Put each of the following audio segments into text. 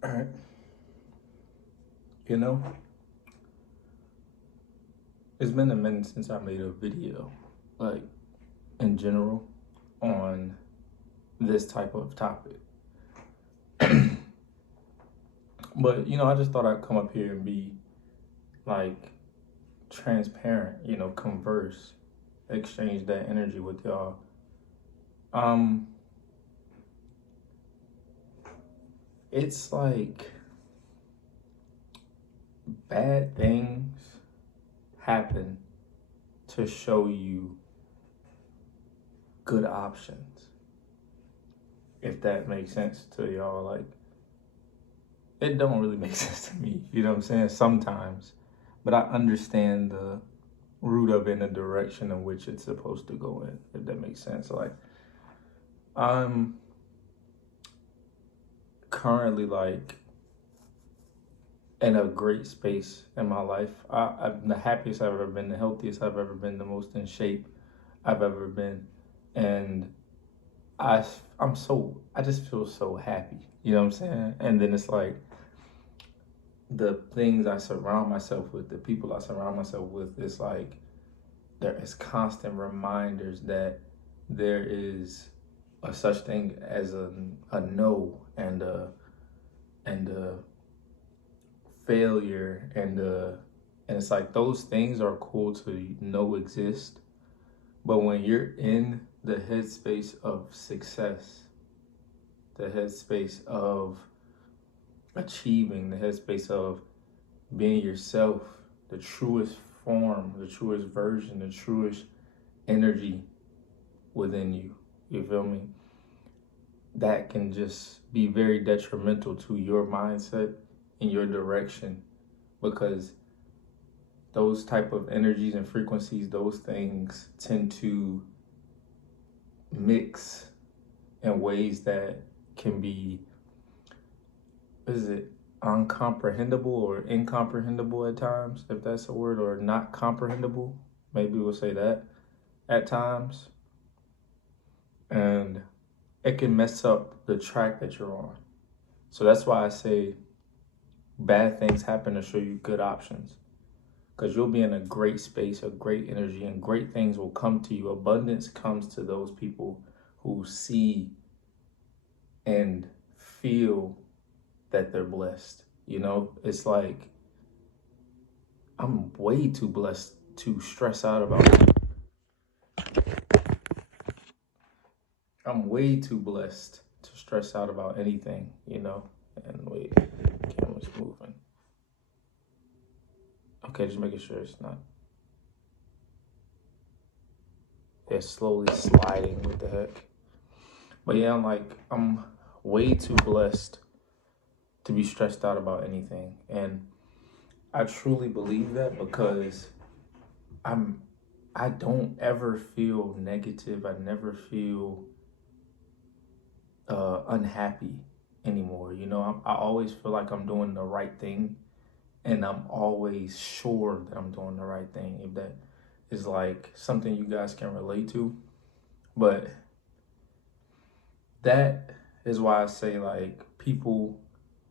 All right. You know, it's been a minute since I made a video, like in general, on this type of topic. But, I just thought I'd come up here and be like transparent, converse, exchange that energy with y'all. Um, it's like bad things happen to show you good options, if that makes sense to y'all. Like, it don't really make sense to me, you know what I'm saying? Sometimes. But I understand the root of it and the direction in which it's supposed to go in, if that makes sense. Like, I'm currently like in a great space in my life. I'm the happiest I've ever been, the healthiest I've ever been, the most in shape I've ever been. And I just feel so happy, you know what I'm saying? And then it's like the things I surround myself with, the people I surround myself with, it's like there is constant reminders that there is a such thing as a no and a failure and it's like those things are cool to know exist, but when you're in the headspace of success, the headspace of achieving, the headspace of being yourself, the truest form, the truest version, the truest energy within you. You feel me? That can just be very detrimental to your mindset and your direction, because those type of energies and frequencies, those things tend to mix in ways that can be, is it uncomprehendable or incomprehensible at times, if that's a word, or not comprehensible. Maybe we'll say that at times. And it can mess up the track that you're on. So that's why I say bad things happen to show you good options. Because you'll be in a great space, a great energy, and great things will come to you. Abundance comes to those people who see and feel that they're blessed. It's like I'm way too blessed to stress out about. I'm way too blessed to stress out about anything. And wait, camera's moving. Okay, just making sure it's not. It's slowly sliding. What the heck? But yeah, I'm way too blessed to be stressed out about anything, and I truly believe that because I'm I don't ever feel negative. I never feel unhappy anymore. I always feel like I'm doing the right thing, and I'm always sure that I'm doing the right thing. If that is like something you guys can relate to, but that is why I say like people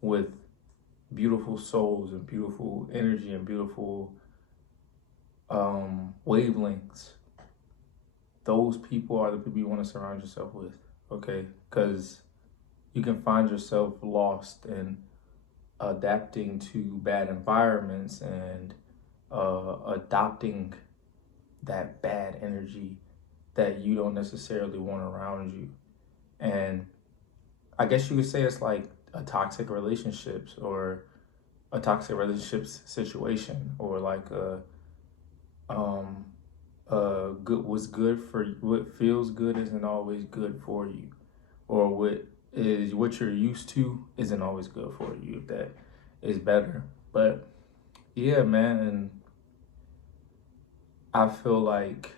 with beautiful souls and beautiful energy and beautiful wavelengths, those people are the people you want to surround yourself with, okay? Because you can find yourself lost and adapting to bad environments and adopting that bad energy that you don't necessarily want around you. And I guess you could say it's like a toxic relationships or a toxic relationships situation, or like um good what's good for you, what feels good isn't always good for you, or what you're used to isn't always good for you, if that is better. But yeah, man, and I feel like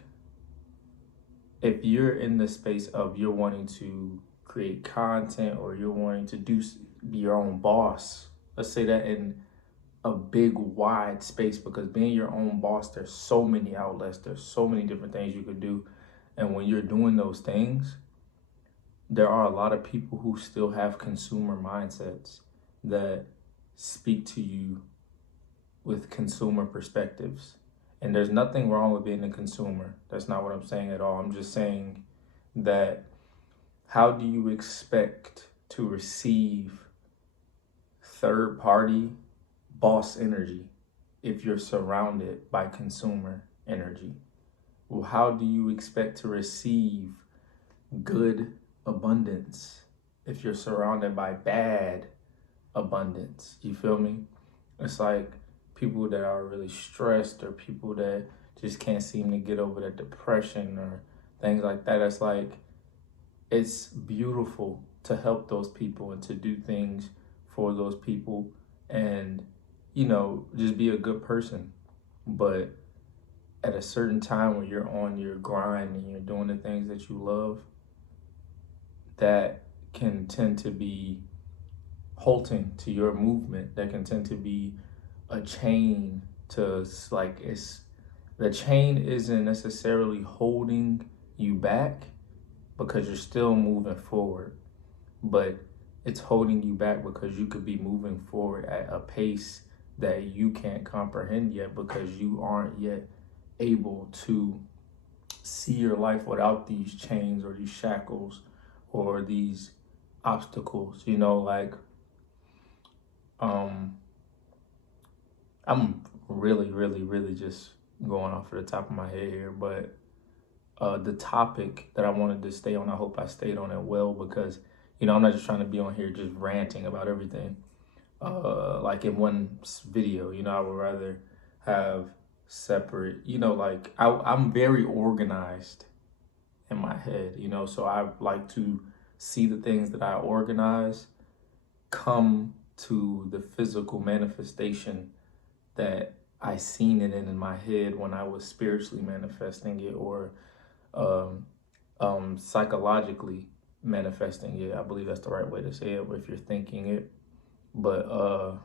if you're in the space of you're wanting to create content or you're wanting to be your own boss, let's say that in a big wide space, because being your own boss, there's so many outlets, there's so many different things you could do. And when you're doing those things, there are a lot of people who still have consumer mindsets that speak to you with consumer perspectives. And there's nothing wrong with being a consumer. That's not what I'm saying at all. I'm just saying that how do you expect to receive third party boss energy if you're surrounded by consumer energy? Well, how do you expect to receive good abundance if you're surrounded by bad abundance? You feel me? It's like people that are really stressed, or people that just can't seem to get over their depression or things like that. It's like, it's beautiful to help those people and to do things for those people and, just be a good person. But at a certain time when you're on your grind and you're doing the things that you love, that can tend to be halting to your movement. That can tend to be a chain to, like, it's the chain isn't necessarily holding you back because you're still moving forward, but it's holding you back because you could be moving forward at a pace that you can't comprehend yet, because you aren't yet able to see your life without these chains or these shackles or these obstacles. Like, I'm really, really, really just going off of the top of my head here, but the topic that I wanted to stay on, I hope I stayed on it well, because I'm not just trying to be on here just ranting about everything like in one video. I would rather have separate, like I'm very organized in my head, so I like to see the things that I organize come to the physical manifestation that I seen it in my head when I was spiritually manifesting it, or psychologically manifesting it. I believe that's the right way to say it if you're thinking it. But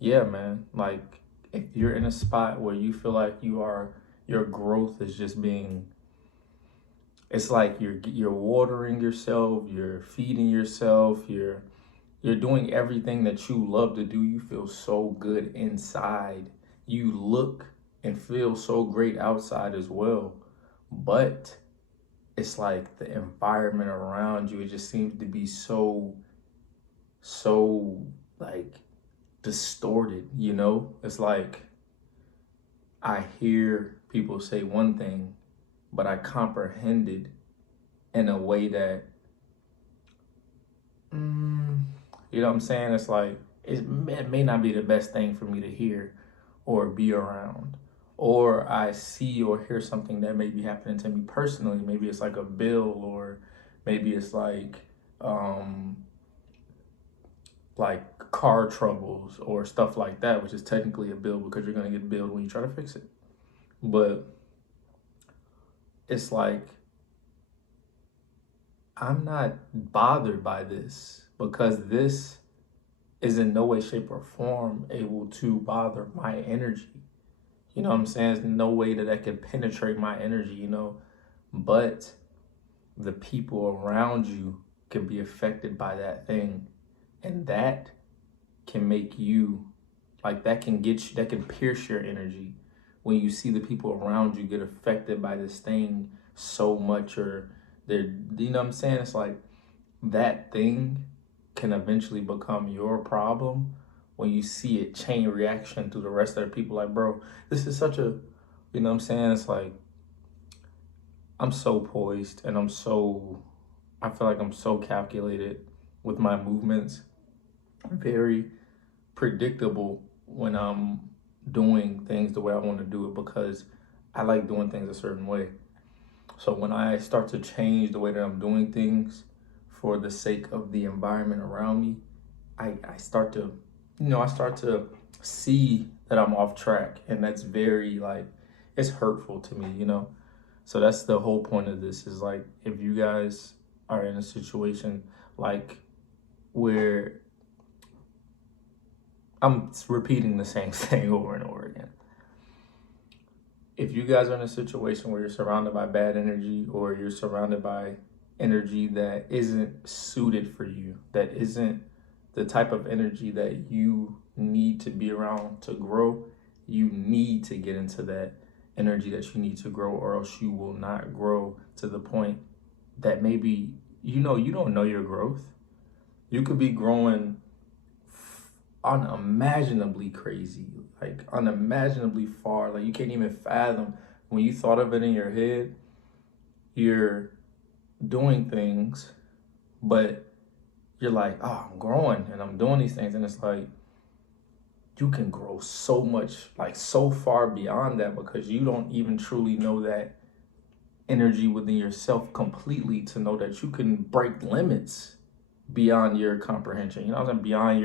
yeah, man, like if you're in a spot where you feel like your growth is just being, it's like you're watering yourself, you're feeding yourself, you're doing everything that you love to do. You feel so good inside. You look and feel so great outside as well. But it's like the environment around you, it just seems to be so like distorted, It's like I hear people say one thing, but I comprehend it in a way that, you know what I'm saying? It's like, it may not be the best thing for me to hear or be around. Or I see or hear something that may be happening to me personally. Maybe it's like a bill, or maybe it's like car troubles or stuff like that, which is technically a bill because you're going to get billed when you try to fix it. But it's like, I'm not bothered by this, because this is in no way, shape, or form able to bother my energy. You know what I'm saying? There's no way that can penetrate my energy, but the people around you can be affected by that thing. And that can make you, like, that can get you, that can pierce your energy when you see the people around you get affected by this thing so much, or they're, you know what I'm saying? It's like that thing can eventually become your problem when you see it chain reaction to the rest of the people. Like, bro, this is such a, you know what I'm saying? It's like, I'm so poised and I feel like I'm so calculated with my movements, very predictable when I'm doing things the way I want to do it, because I like doing things a certain way. So when I start to change the way that I'm doing things for the sake of the environment around me, I start to, I start to see that I'm off track, and that's very, like, it's hurtful to me, So that's the whole point of this, is like, if you guys are in a situation like where I'm repeating the same thing over and over again. If you guys are in a situation where you're surrounded by bad energy, or you're surrounded by energy that isn't suited for you, that isn't the type of energy that you need to be around to grow, you need to get into that energy that you need to grow, or else you will not grow to the point that maybe, you don't know your growth. You could be growing unimaginably crazy, like unimaginably far. Like you can't even fathom when you thought of it in your head. You're doing things, but you're like, oh, I'm growing and I'm doing these things. And it's like, you can grow so much, like so far beyond that, because you don't even truly know that energy within yourself completely to know that you can break limits beyond your comprehension. You know what I'm saying? Beyond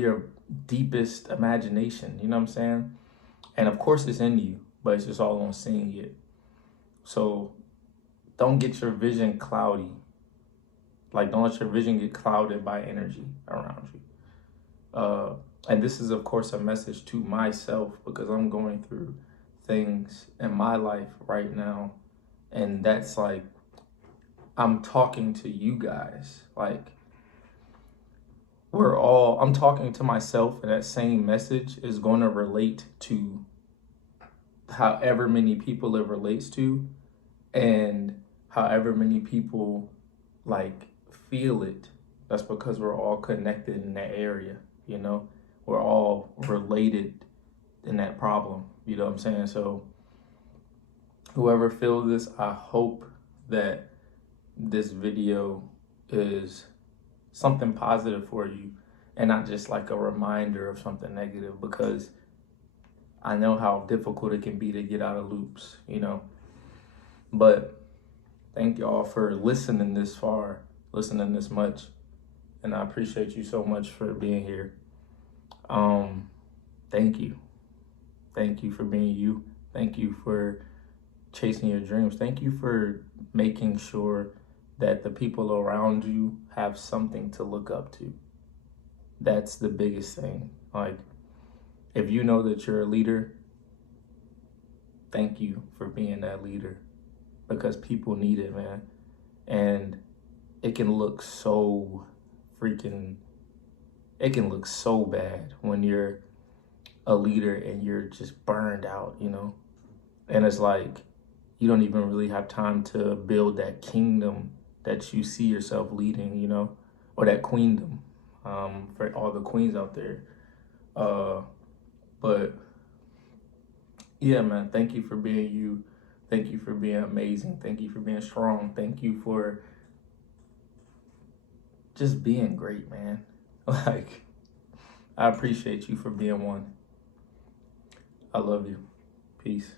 your deepest imagination. You know what I'm saying? And of course, it's in you, but it's just all on seeing it. So don't get your vision cloudy. Like, don't let your vision get clouded by energy around you. And this is, of course, a message to myself, because I'm going through things in my life right now. And that's like, I'm talking to you guys. Like, I'm talking to myself, and that same message is going to relate to however many people it relates to, and however many people like feel it. That's because we're all connected in that area, we're all related in that problem, you know what I'm saying? So whoever feels this, I hope that this video is something positive for you and not just like a reminder of something negative, because I know how difficult it can be to get out of loops, But thank y'all for listening this far, listening this much. And I appreciate you so much for being here. Thank you. Thank you for being you. Thank you for chasing your dreams. Thank you for making sure that the people around you have something to look up to. That's the biggest thing. Like, if you know that you're a leader, thank you for being that leader, because people need it, man. And it can look so bad when you're a leader and you're just burned out, And it's like, you don't even really have time to build that kingdom that you see yourself leading, or that queendom, for all the queens out there. But yeah, man, thank you for being you. Thank you for being amazing. Thank you for being strong. Thank you for just being great, man. Like, I appreciate you for being one. I love you. Peace.